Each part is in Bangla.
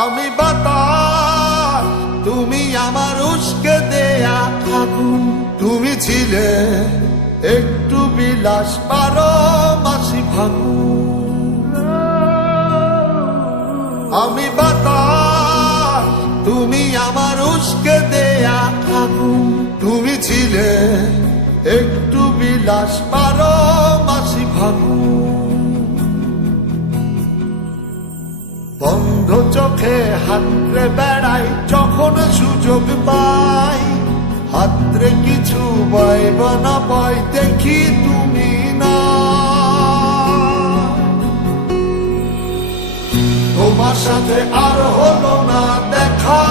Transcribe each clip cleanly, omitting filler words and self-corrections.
আমি বাতাস, তুমি আমার উস্কে দেয়া আগুন। তুমি ছিলে একটু বিলাস, 12 মাসি ফাগুন। আমি বাতাস, তুমি আমার উস্কে দেয়া আগুন। তুমি ছিলে একটু বিলাস, 12 মাসি ফাগুন। বন্ধ চোখে হাতরে বেড়াই যখন সুযোগ পাই, হাতরে কিছু পাইব না পাই দেখি তুমি না। তোমার সাথে আর হলো না দেখা,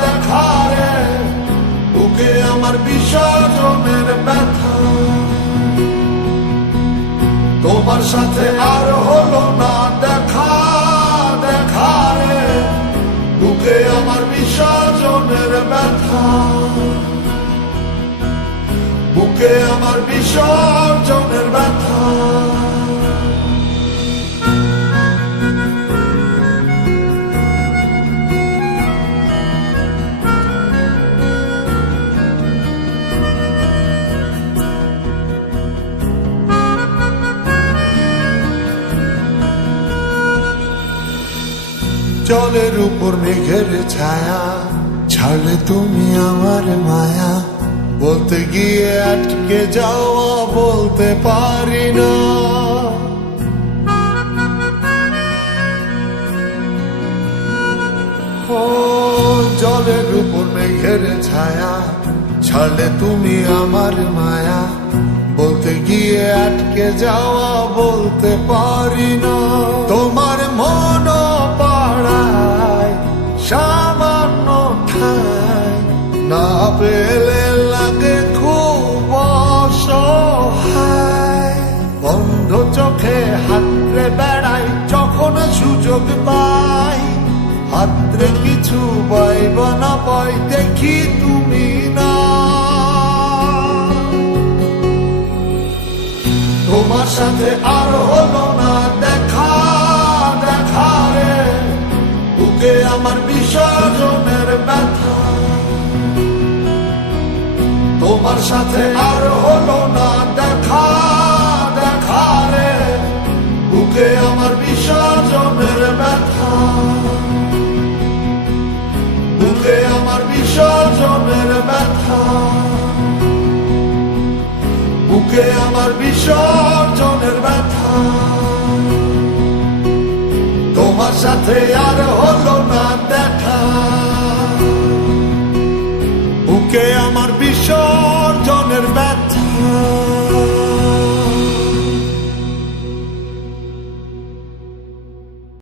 দেখা রে বুকে আমার বিসর্জনের ব্যথা। তোমার সাথে আর হলো না দেখা, দেখা রে বুকে আমার বিসর্জনের ব্যথা। বুকে আমার বিসর্জনের ব্যথা। জলের উপর মেঘের ছায়া, ছাড়লে তুমি আমার মায়া। বলতে গিয়ে আটকে যাওয়া বলতে পারি না। ও জলের উপর মেঘের ছায়া, ছাড়লে তুমি আমার মায়া। বলতে গিয়ে আটকে যাওয়া বলতে পারি না। তোমার মন পাড়ায় সামান্য ঠাই, না পেলে লাগে খুব অসহায়। বন্ধ চোখে হাতরে বেড়াই যখন সুযোগ পাই, হাতরে কিছু পাইব না পাই দেখি তুমি না। তোমার সাথে আর হলো না দেখা, দেখা রে বুকে আমার বিসর্জনের ব্যথা। তোমার সাথে আর হলো না দেখা, দেখা রে বুকে আমার বিসর্জনের ব্যথা। বুকে আমার বিসর্জনের ব্যথা। বুকে আমার বিসর্জনের ব্যথা। তোমার সাথে আর হলো না